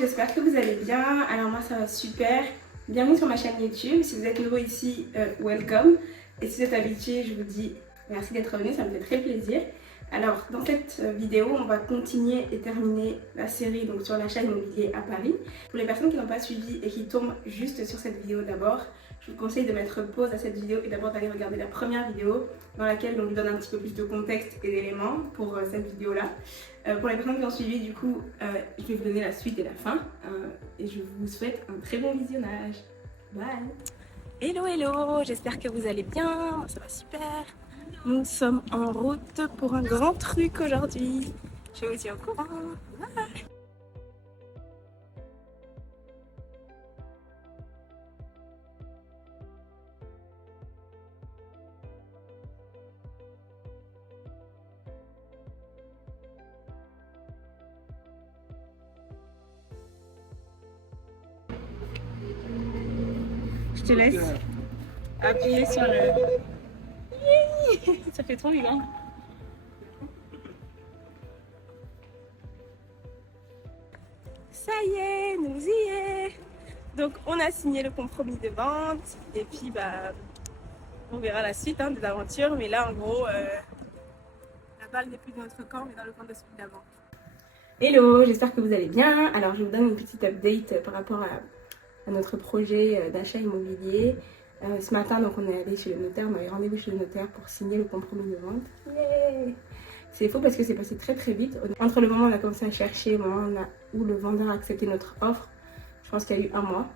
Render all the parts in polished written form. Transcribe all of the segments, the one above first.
j'espère que vous allez bien. Alors moi ça va super. Bienvenue sur ma chaîne YouTube. Si vous êtes nouveau ici, welcome. Et si vous êtes habitué, je vous dis merci d'être venu, ça me fait très plaisir. Alors dans cette vidéo, on va continuer et terminer la série donc, sur l'achat immobilier à Paris. Pour les personnes qui n'ont pas suivi et qui tombent juste sur cette vidéo d'abord, je vous conseille de mettre pause à cette vidéo et d'abord d'aller regarder la première vidéo dans laquelle on vous donne un petit peu plus de contexte et d'éléments pour cette vidéo-là. Pour les personnes qui ont suivi, du coup, je vais vous donner la suite et la fin et je vous souhaite un très bon visionnage. Bye! Hello, hello! J'espère que vous allez bien, moi, ça va super. Nous sommes en route pour un grand truc aujourd'hui. Je vous tiens au courant. Bye! Je te laisse appuyer sur le... Ça fait trop bien. Ça y est, nous y est. Donc on a signé le compromis de vente et puis bah on verra la suite des aventures. Mais là en gros, la balle n'est plus dans notre camp mais dans le camp de celui d'avant. Hello, j'espère que vous allez bien. Alors je vous donne une petite update par rapport à notre projet d'achat immobilier. Ce matin, donc, on est allé chez le notaire, on avait rendez-vous chez le notaire pour signer le compromis de vente. Yeah. C'est faux parce que c'est passé très très vite. Entre le moment où on a commencé à chercher et le moment où le vendeur a accepté notre offre, je pense qu'il y a eu un mois.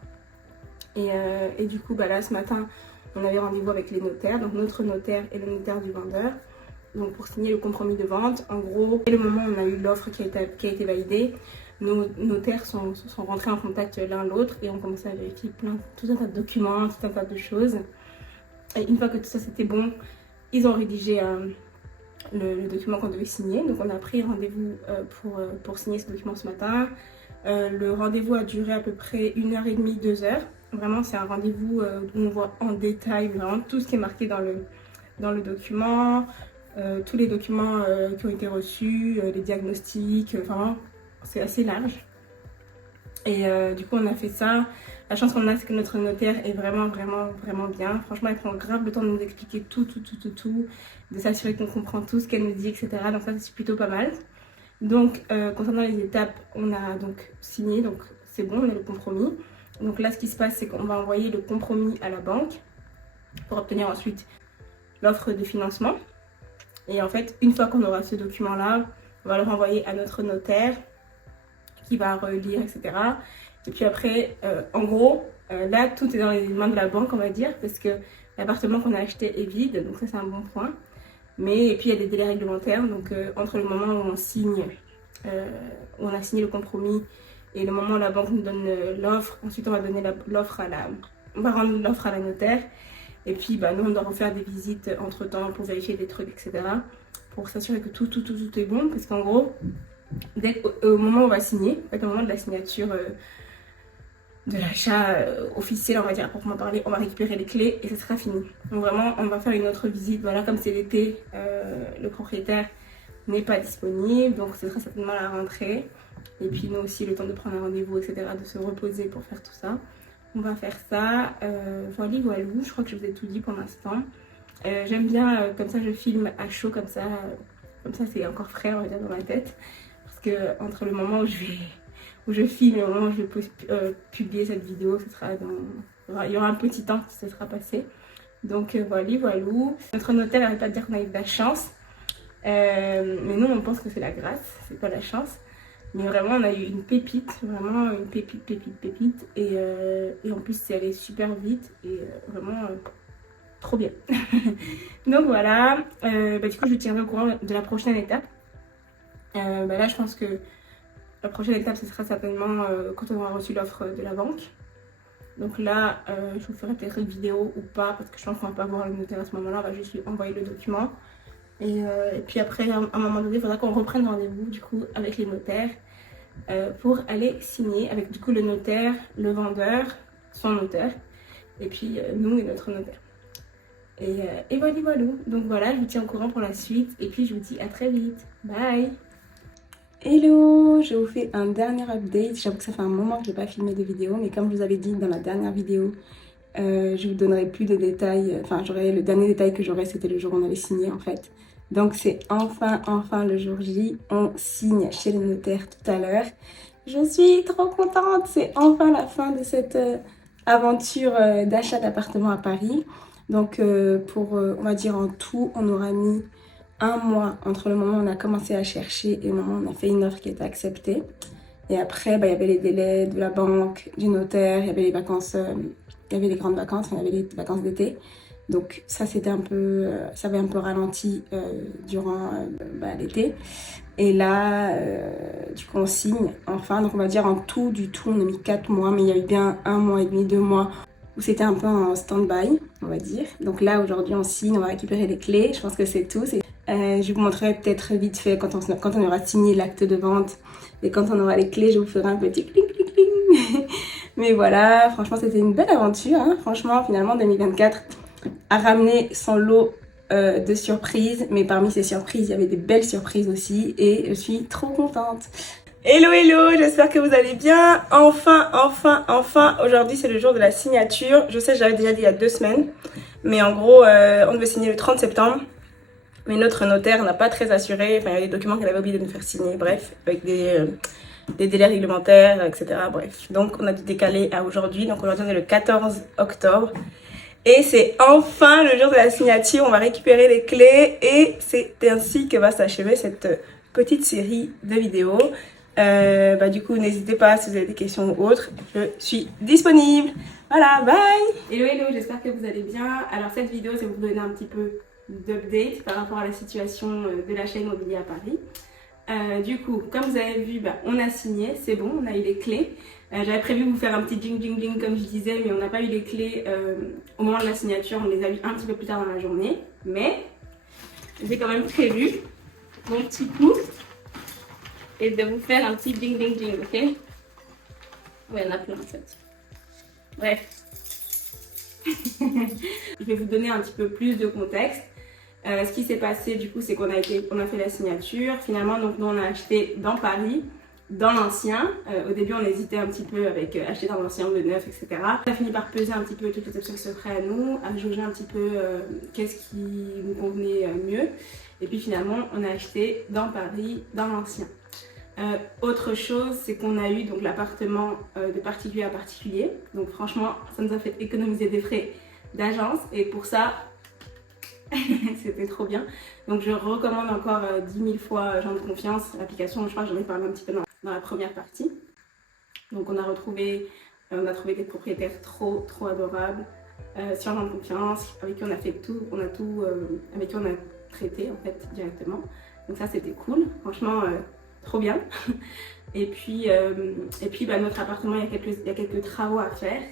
Et du coup, bah là, ce matin, on avait rendez-vous avec les notaires, donc notre notaire et le notaire du vendeur, donc pour signer le compromis de vente. En gros, dès le moment où on a eu l'offre qui a été validée, nos notaires sont rentrés en contact l'un l'autre et ont commencé à vérifier tout un tas de documents, tout un tas de choses. Et une fois que tout ça c'était bon, ils ont rédigé le document qu'on devait signer. Donc on a pris rendez-vous pour signer ce document ce matin. Le rendez-vous a duré à peu près 1h30, 2h. Vraiment c'est un rendez-vous où on voit en détail vraiment tout ce qui est marqué dans le document. Tous les documents qui ont été reçus, les diagnostics, vraiment c'est assez large. Et du coup on a fait ça. La chance qu'on a, c'est que notre notaire est vraiment bien. Franchement, elle prend grave le temps de nous expliquer tout, de s'assurer qu'on comprend tout ce qu'elle nous dit, etc. Donc ça c'est plutôt pas mal. Donc concernant les étapes, on a donc signé, donc c'est bon, on a le compromis. Donc là ce qui se passe, c'est qu'on va envoyer le compromis à la banque pour obtenir ensuite l'offre de financement. Et en fait, une fois qu'on aura ce document-là, on va le renvoyer à notre notaire qui va relire, etc. Et puis après, en gros, là, tout est dans les mains de la banque, on va dire, parce que l'appartement qu'on a acheté est vide, donc ça, c'est un bon point. Et puis, il y a des délais réglementaires, donc entre le moment où on signe, où on a signé le compromis, et le moment où la banque nous donne l'offre, ensuite on va donner l'offre on va rendre l'offre à la notaire. Et puis, bah, nous, on doit refaire des visites entre-temps pour vérifier des trucs, etc. Pour s'assurer que tout est bon. Parce qu'en gros, au moment où on va signer, en fait, au moment de la signature de l'achat officiel, on va dire, à proprement parler, on va récupérer les clés et ça sera fini. Donc vraiment, on va faire une autre visite. Voilà, comme c'est l'été, le propriétaire n'est pas disponible. Donc, ce sera certainement à la rentrée. Et puis, nous aussi, le temps de prendre un rendez-vous, etc., de se reposer pour faire tout ça. On va faire ça, voilà, je crois que je vous ai tout dit pour l'instant. J'aime bien, comme ça je filme à chaud, comme ça c'est encore frais, on va dire, dans ma tête. Parce que entre le moment où je filme et le moment où je vais publier cette vidéo, il y aura un petit temps qui se sera passé. Donc voilà. Notre notaire n'arrête pas de dire qu'on a eu de la chance. Mais nous on pense que c'est la grâce, c'est pas la chance. Mais vraiment, on a eu une pépite, vraiment une pépite. Et en plus, c'est allé super vite et vraiment trop bien. Donc voilà, du coup, je tiendrai au courant de la prochaine étape. Là, je pense que la prochaine étape, ce sera certainement quand on aura reçu l'offre de la banque. Donc là, je vous ferai peut-être une vidéo ou pas, parce que je pense qu'on va pas voir le notaire à ce moment-là, on va juste lui envoyer le document. Et puis après, à un moment donné, il faudra qu'on reprenne rendez-vous du coup avec les notaires pour aller signer avec du coup le notaire, le vendeur, son notaire, et puis nous et notre notaire. Et voilà. Donc voilà, je vous tiens au courant pour la suite, et puis je vous dis à très vite. Bye! Hello, je vous fais un dernier update. J'avoue que ça fait un moment que je n'ai pas filmé de vidéo, mais comme je vous avais dit dans la dernière vidéo, je vous donnerai plus de détails. Enfin, le dernier détail que j'aurai, c'était le jour où on avait signé en fait. Donc c'est enfin le jour J. On signe chez le notaire tout à l'heure. Je suis trop contente. C'est enfin la fin de cette aventure d'achat d'appartement à Paris. Donc on va dire en tout, on aura mis un mois entre le moment où on a commencé à chercher et le moment où on a fait une offre qui était acceptée. Et après, il y avait les délais de la banque, du notaire, il y avait les vacances, il y avait les grandes vacances, il y avait les vacances d'été. Donc ça, c'était un peu, ça avait un peu ralenti durant l'été. Et là, du coup, on signe enfin. Donc on va dire en tout, du tout, on a mis 4 mois, mais il y a eu bien 1 mois et demi, 2 mois où c'était un peu en stand-by, on va dire. Donc là, aujourd'hui, on signe, on va récupérer les clés. Je pense que c'est tout. Je vous montrerai peut-être vite fait quand on aura signé l'acte de vente et quand on aura les clés, je vous ferai un petit cling cling cling. Mais voilà, franchement, c'était une belle aventure. Hein. Franchement, finalement, 2024 a ramené son lot de surprises. Mais parmi ces surprises, il y avait des belles surprises aussi et je suis trop contente. Hello, hello, j'espère que vous allez bien. Enfin, aujourd'hui c'est le jour de la signature. Je sais, j'avais déjà dit il y a 2 semaines, mais en gros, on devait signer le 30 septembre. Mais notre notaire n'a pas très assuré, enfin il y a des documents qu'elle avait oublié de nous faire signer, bref, avec des délais réglementaires, etc. Bref, donc on a dû décaler à aujourd'hui, donc aujourd'hui on est le 14 octobre. Et c'est enfin le jour de la signature, on va récupérer les clés et c'est ainsi que va s'achever cette petite série de vidéos. Du coup, n'hésitez pas si vous avez des questions ou autres, je suis disponible. Voilà, bye. Hello, hello, j'espère que vous allez bien. Alors cette vidéo, c'est pour vous donner un petit peu d'update par rapport à la situation de l'achat immobilier à Paris. Du coup, comme vous avez vu, on a signé, c'est bon, on a eu les clés. J'avais prévu de vous faire un petit ding ding ding comme je disais, mais on n'a pas eu les clés au moment de la signature, on les a eu un petit peu plus tard dans la journée. Mais j'ai quand même prévu mon petit coup et de vous faire un petit ding ding ding, ok? Oui, il y en a plein en fait. Bref. Je vais vous donner un petit peu plus de contexte. Ce qui s'est passé du coup, c'est qu'on a fait la signature. Finalement, donc nous on a acheté dans Paris, dans l'ancien. Au début, on hésitait un petit peu avec acheter dans l'ancien ou le neuf, etc. On a fini par peser un petit peu toutes les options qui s'offraient à nous, à jauger un petit peu qu'est-ce qui nous convenait mieux. Et puis finalement, on a acheté dans Paris, dans l'ancien. Autre chose, c'est qu'on a eu donc l'appartement de particulier à particulier. Donc franchement, ça nous a fait économiser des frais d'agence et pour ça, c'était trop bien. Donc je recommande encore 10 000 fois Gens de Confiance, l'application. Je crois que j'en ai parlé un petit peu dans la première partie. Donc on a trouvé des propriétaires trop adorables sur Gens de Confiance, avec qui on a fait tout, avec qui on a traité en fait directement. Donc ça c'était cool, franchement trop bien. Et puis notre appartement, il y a quelques travaux à faire.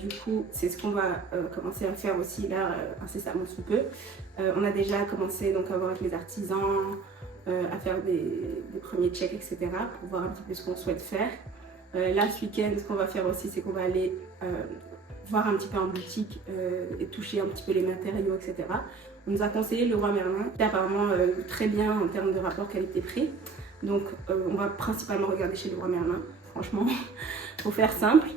Du coup, c'est ce qu'on va commencer à faire aussi là, incessamment sous peu. On a déjà commencé donc à voir avec les artisans, à faire des premiers checks, etc. pour voir un petit peu ce qu'on souhaite faire. Là, ce week-end, ce qu'on va faire aussi, c'est qu'on va aller voir un petit peu en boutique et toucher un petit peu les matériaux, etc. On nous a conseillé Leroy Merlin, qui est apparemment très bien en termes de rapport qualité-prix. Donc, on va principalement regarder chez Leroy Merlin, franchement, pour faire simple.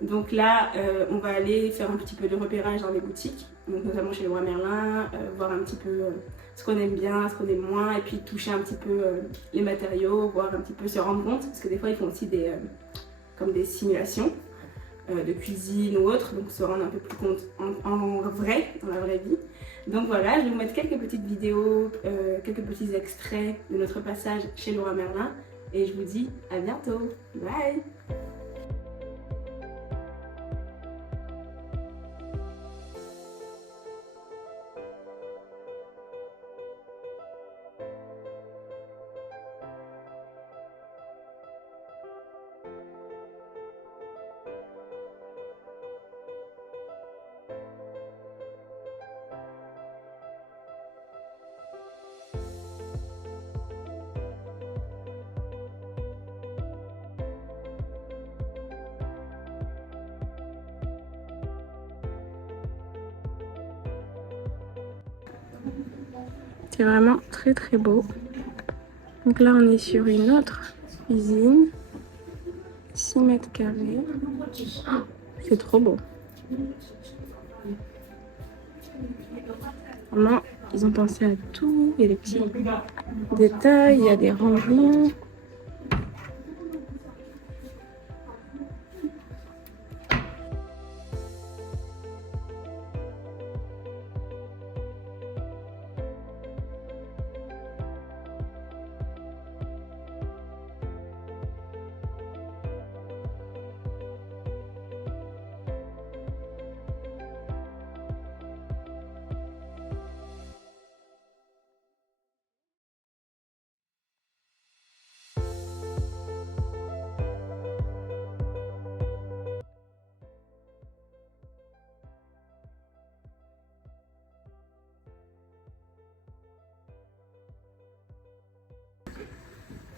Donc là, on va aller faire un petit peu de repérage dans les boutiques, donc notamment chez Leroy Merlin, voir un petit peu ce qu'on aime bien, ce qu'on aime moins, et puis toucher un petit peu les matériaux, voir un petit peu se rendre compte, parce que des fois ils font aussi comme des simulations de cuisine ou autre, donc se rendre un peu plus compte en vrai, dans la vraie vie. Donc voilà, je vais vous mettre quelques petites vidéos, quelques petits extraits de notre passage chez Leroy Merlin, et je vous dis à bientôt. Bye! C'est vraiment très beau. Donc là, on est sur une autre cuisine. 6 mètres carrés. C'est trop beau. Vraiment, ils ont pensé à tout. Il y a des petits détails, il y a des rangements.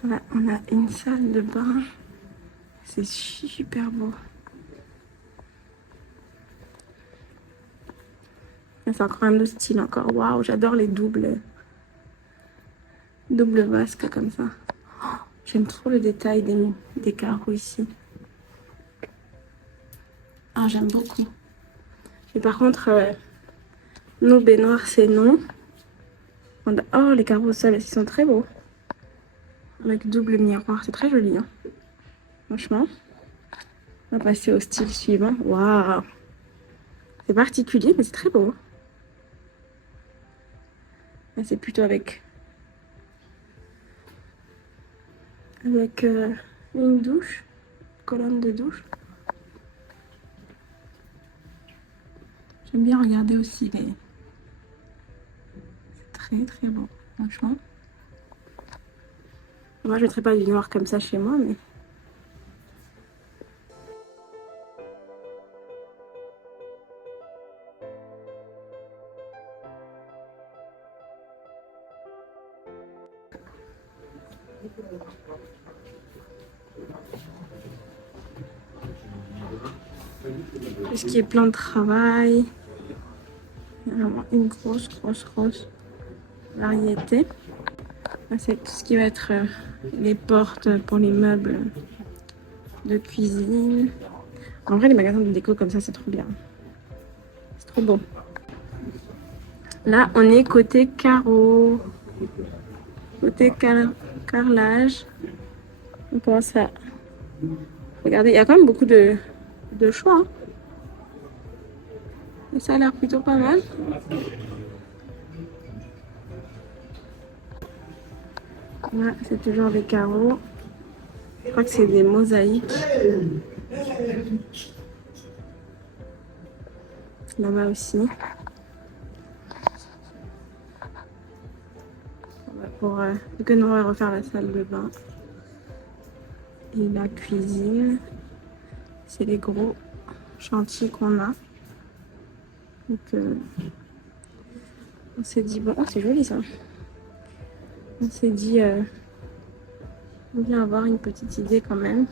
Là, on a une salle de bain. C'est super beau. C'est encore un autre style encore. Waouh, j'adore les doubles vasques comme ça. J'aime trop le détail des carreaux ici. Ah, j'aime beaucoup. Et par contre, nos baignoires, c'est non. Oh, les carreaux au sol, ils sont très beaux. Avec double miroir, c'est très joli. Hein. Franchement. On va passer au style suivant. Waouh. C'est particulier, mais c'est très beau. Là, c'est plutôt avec une douche, colonne de douche. J'aime bien regarder aussi les... C'est très beau, franchement. Moi, je ne mettrais pas du noir comme ça chez moi, mais... Tout ce qui est plan de travail. Vraiment une grosse variété. C'est tout ce qui va être les portes pour les meubles de cuisine. En vrai, les magasins de déco comme ça, c'est trop bien. C'est trop beau. Là, on est côté carreau. Côté carrelage. On pense à... Regardez, il y a quand même beaucoup de choix. Hein. Et ça a l'air plutôt pas mal. Là, c'est toujours des carreaux. Je crois que c'est des mosaïques. Là-bas aussi. Pour que nous on va refaire la salle de bain. Et la cuisine. C'est les gros chantiers qu'on a. Donc, on s'est dit, bon, oh, c'est joli ça. On s'est dit, on vient avoir une petite idée quand même.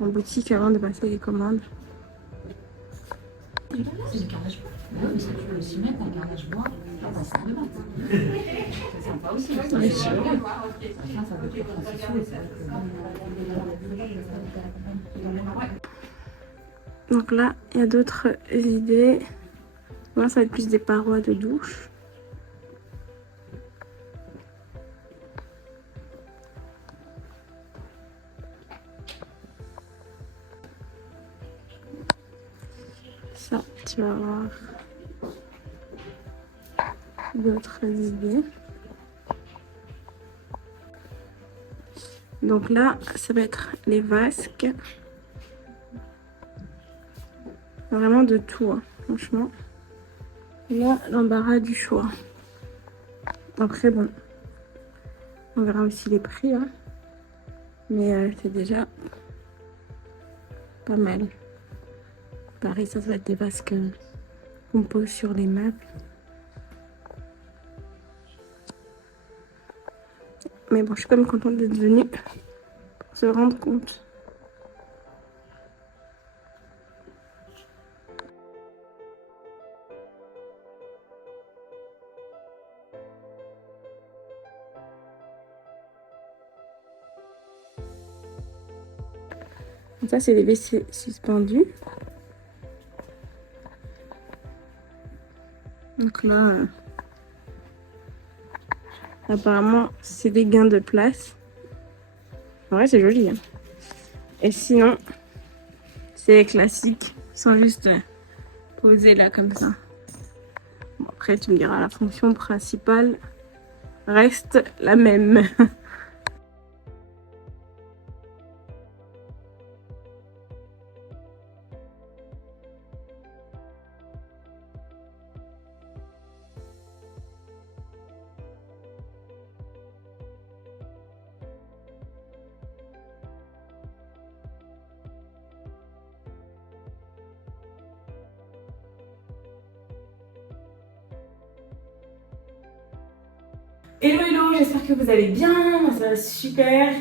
En boutique avant de passer les commandes. C'est du carrelage bois. Oui, si tu veux aussi mettre un carrelage bois dans ta salle de bain. C'est sympa aussi. Oui. Ça veut dire que c'est fou, Donc là, il y a d'autres idées. Moi, ça va être plus des parois de douche. Ça, tu vas voir d'autres idées. Donc là, ça va être les vasques. Vraiment de tout, hein, franchement. Là, l'embarras du choix. Après, bon, on verra aussi les prix. Hein. Mais c'est déjà pas mal. Pareil, ça va être des vasques qu'on pose sur les meubles. Mais bon, je suis quand même contente d'être venue pour se rendre compte. Donc ça, c'est les WC suspendus. Donc là, apparemment, c'est des gains de place. En vrai, c'est joli. Hein. Et sinon, c'est classique. Ils sont juste posés là comme ça. Bon, après, tu me diras, la fonction principale reste la même. Hello hello, j'espère que vous allez bien, moi ça va super.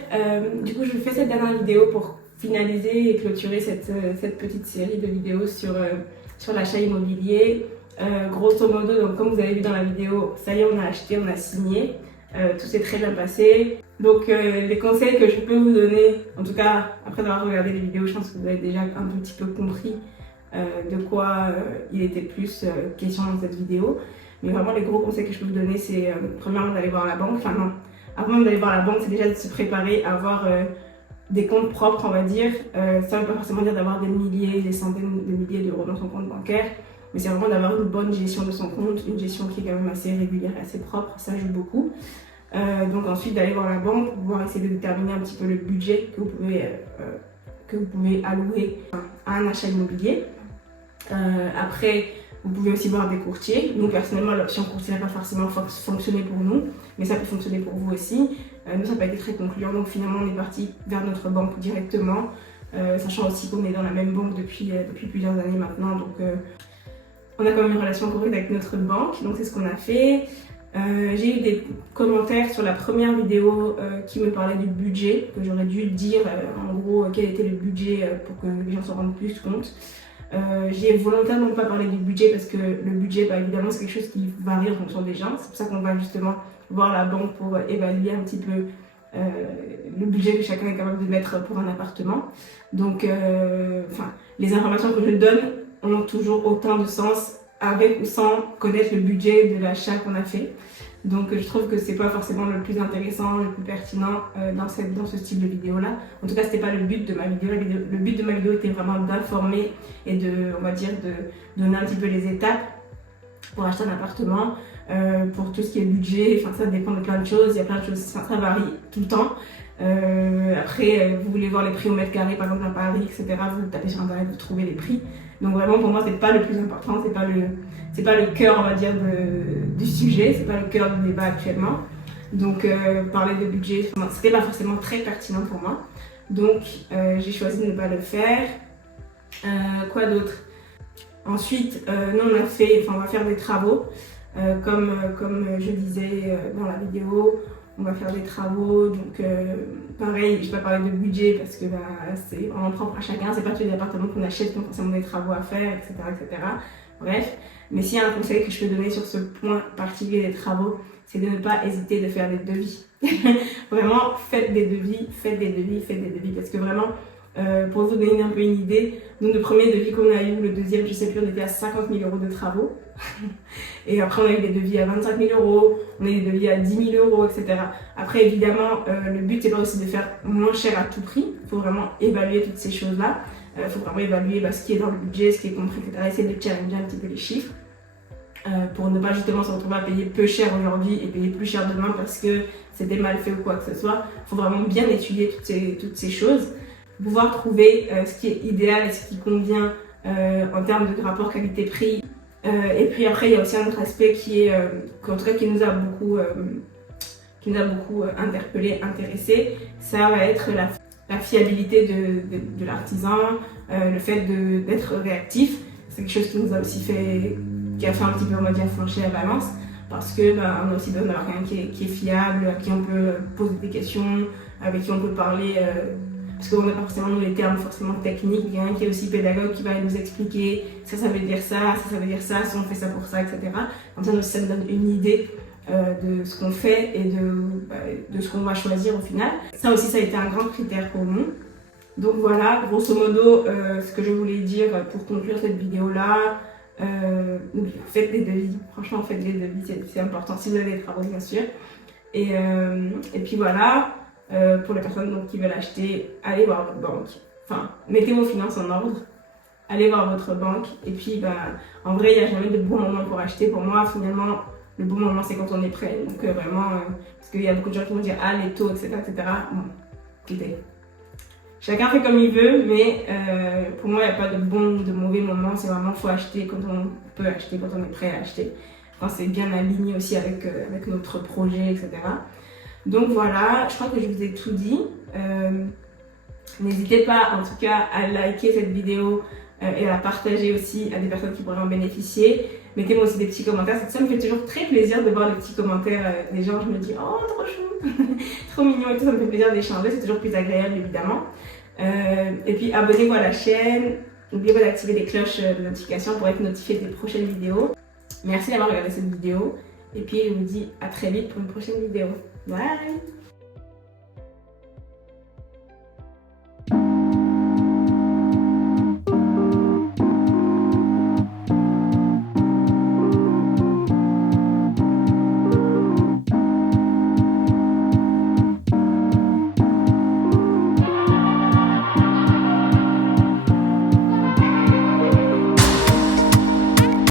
Du coup je vous fais cette dernière vidéo pour finaliser et clôturer cette petite série de vidéos sur l'achat immobilier. Grosso modo, donc comme vous avez vu dans la vidéo, ça y est, on a acheté, on a signé, tout s'est très bien passé. Donc les conseils que je peux vous donner, en tout cas après avoir regardé les vidéos, je pense que vous avez déjà un petit peu compris de quoi il était plus question dans cette vidéo. Mais vraiment, les gros conseils que je peux vous donner, c'est premièrement d'aller voir la banque. Enfin non, avant d'aller voir la banque, c'est déjà de se préparer à avoir des comptes propres, on va dire. Ça ne veut pas forcément dire d'avoir des milliers, des centaines de milliers d'euros dans son compte bancaire. Mais c'est vraiment d'avoir une bonne gestion de son compte, une gestion qui est quand même assez régulière et assez propre. Ça joue beaucoup. Donc ensuite, d'aller voir la banque pour pouvoir essayer de déterminer un petit peu le budget que vous pouvez allouer à un achat immobilier. Après, vous pouvez aussi voir des courtiers. Nous, personnellement, l'option courtier n'a pas forcément fonctionné pour nous, mais ça peut fonctionner pour vous aussi. Nous, ça n'a pas été très concluant, donc finalement, on est parti vers notre banque directement, sachant aussi qu'on est dans la même banque depuis plusieurs années maintenant. Donc, on a quand même une relation correcte avec notre banque, donc c'est ce qu'on a fait. J'ai eu des commentaires sur la première vidéo qui me parlaient du budget, que j'aurais dû dire en gros quel était le budget pour que les gens s'en rendent plus compte. J'ai volontairement pas parlé du budget parce que le budget, bah, évidemment, c'est quelque chose qui varie en fonction des gens. C'est pour ça qu'on va justement voir la banque pour évaluer un petit peu le budget que chacun est capable de mettre pour un appartement. Donc, les informations que je donne ont toujours autant de sens avec ou sans connaître le budget de l'achat qu'on a fait. Donc je trouve que c'est pas forcément le plus intéressant, le plus pertinent dans ce style de vidéo là. En tout cas, c'était pas le but de ma vidéo. Le but de ma vidéo était vraiment d'informer et on va dire, de donner un petit peu les étapes pour acheter un appartement, pour tout ce qui est budget. Enfin, ça dépend de plein de choses. Il y a plein de choses, ça varie tout le temps. Après, vous voulez voir les prix au mètre carré, par exemple à Paris, etc. Vous tapez sur internet, vous trouvez les prix. Donc vraiment, pour moi, c'est pas le plus important, c'est pas le cœur, on va dire, du sujet, c'est pas le cœur du débat actuellement. Donc parler de budget, c'était pas forcément très pertinent pour moi. Donc j'ai choisi de ne pas le faire. Quoi d'autre? Ensuite, nous on va faire des travaux. Comme je disais dans la vidéo, on va faire des travaux, donc pareil, je ne vais pas parler de budget parce que c'est vraiment propre à chacun, c'est pas tous les appartements qu'on achète qui ont forcément des travaux à faire, etc. etc. Bref, mais s'il y a un conseil que je peux donner sur ce point particulier des travaux, c'est de ne pas hésiter de faire des devis. Vraiment, faites des devis, parce que vraiment, pour vous donner un peu une idée, donc le premier devis qu'on a eu, le deuxième, je sais plus, on était à 50 000 euros de travaux. Et après, on a eu des devis à 25 000 euros, on a eu des devis à 10 000 euros, etc. Après, évidemment, le but, c'est pas aussi de faire moins cher à tout prix. Il faut vraiment évaluer toutes ces choses-là. Il faut vraiment évaluer ce qui est dans le budget, ce qui est compris, etc. Essayer de challenger un petit peu les chiffres. Pour ne pas justement se retrouver à payer peu cher aujourd'hui et payer plus cher demain parce que c'était mal fait ou quoi que ce soit. Il faut vraiment bien étudier toutes ces choses. Pouvoir trouver ce qui est idéal et ce qui convient en termes de rapport qualité-prix. Et puis après, il y a aussi un autre aspect qui nous a beaucoup interpellé, intéressé. Ça va être la fiabilité de l'artisan, le fait d'être réactif. C'est quelque chose qui nous a aussi qui a fait un petit peu, on va dire, flancher la balance. Parce que on a aussi besoin d'avoir quelqu'un qui est fiable, à qui on peut poser des questions, avec qui on peut parler. Parce qu'on n'a pas forcément les termes forcément techniques, il y a un qui est aussi pédagogue qui va nous expliquer ça veut dire ça veut dire ça, si on fait ça pour ça, etc. Comme ça nous donne une idée de ce qu'on fait et de ce qu'on va choisir au final. Ça aussi, ça a été un grand critère pour nous. Donc voilà, grosso modo, ce que je voulais dire pour conclure cette vidéo-là. Faites des devis, franchement faites des devis, c'est important, si vous avez des travaux bien sûr. Et puis voilà, pour les personnes donc, qui veulent acheter, allez voir votre banque, enfin mettez vos finances en ordre, allez voir votre banque. Et puis en vrai il n'y a jamais de bon moment pour acheter. Pour moi finalement le bon moment c'est quand on est prêt, donc vraiment, parce qu'il y a beaucoup de gens qui vont dire ah les taux etc. Bon, écoutez. Chacun fait comme il veut, mais pour moi, il n'y a pas de bon ou de mauvais moment. C'est vraiment, il faut acheter quand on peut acheter, quand on est prêt à acheter. Quand c'est bien aligné aussi avec notre projet, etc. Donc voilà, je crois que je vous ai tout dit. N'hésitez pas, en tout cas, à liker cette vidéo et à la partager aussi à des personnes qui pourraient en bénéficier. Mettez-moi aussi des petits commentaires. Ça me fait toujours très plaisir de voir les petits commentaires des gens. Je me dis, oh, trop chou, trop mignon et tout. Ça me fait plaisir d'échanger. C'est toujours plus agréable, évidemment. Et puis, abonnez-vous à la chaîne. N'oubliez pas d'activer les cloches de notification pour être notifié des prochaines vidéos. Merci d'avoir regardé cette vidéo. Et puis, je vous dis à très vite pour une prochaine vidéo. Bye!